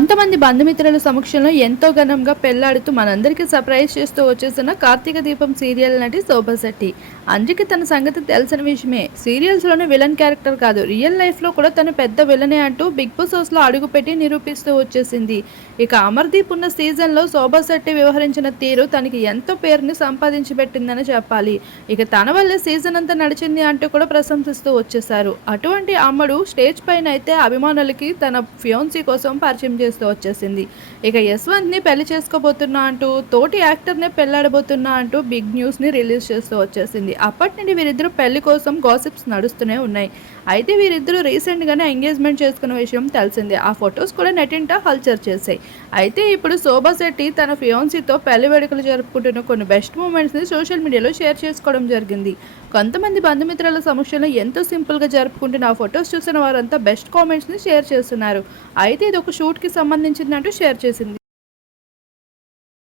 కొంతమంది బంధుమిత్రుల సమక్షంలో ఎంతో ఘనంగా పెళ్ళాడుతూ మనందరికీ సర్ప్రైజ్ చేస్తూ వచ్చేసిన కార్తీక దీపం సీరియల్ నటి శోభా శెట్టి. అందరికీ తన సంగతి తెలిసిన విషయమే. సీరియల్స్లోనే విలన్ క్యారెక్టర్ కాదు రియల్ లైఫ్లో కూడా తను పెద్ద విలనే అంటూ బిగ్ బాస్ హౌస్లో అడుగుపెట్టి నిరూపిస్తూ వచ్చేసింది. ఇక అమర్దీప్ ఉన్న సీజన్లో శోభా శెట్టి వ్యవహరించిన తీరు తనకి ఎంతో పేరుని సంపాదించి పెట్టిందని చెప్పాలి. ఇక తన వల్లే సీజన్ అంతా నడిచింది అంటూ కూడా ప్రశంసిస్తూ వచ్చేసారు అటువంటి అమ్మడు స్టేజ్ పైన అయితే అభిమానులకి తన ఫియోన్సీ కోసం పరిచయం చేస్తూ వచ్చేసింది. ఇక యశ్వంత్ని పెళ్ళి చేసుకోబోతున్నా అంటూ తోటి యాక్టర్నే పెళ్ళాడబోతున్నా అంటూ బిగ్ న్యూస్ని రిలీజ్ చేస్తూ వచ్చేసింది. అప్పటి నుండి వీరిద్దరు పెళ్ళి కోసం గాసిప్స్ నడుస్తూనే ఉన్నాయి. అయితే వీరిద్దరూ రీసెంట్గానే ఎంగేజ్మెంట్ చేసుకున్న విషయం తెలిసిందే. ఆ ఫొటోస్ కూడా నెటింట హల్చర్ చేశాయి. అయితే ఇప్పుడు శోభా శెట్టి తన ఫియోన్సీతో పెళ్ళి వేడుకలు జరుపుకుంటున్న కొన్ని బెస్ట్ మూమెంట్స్ని సోషల్ మీడియాలో షేర్ చేసుకోవడం జరిగింది. కొంతమంది బంధుమిత్రుల సమక్షంలో ఎంతో సింపుల్గా జరుపుకుంటున్న ఆ ఫొటోస్ చూసిన వారంతా బెస్ట్ కామెంట్స్ని షేర్ చేస్తున్నారు. అయితే ఇది ఒక షూట్కి సంబంధించిందంటూ షేర్ చేసింది.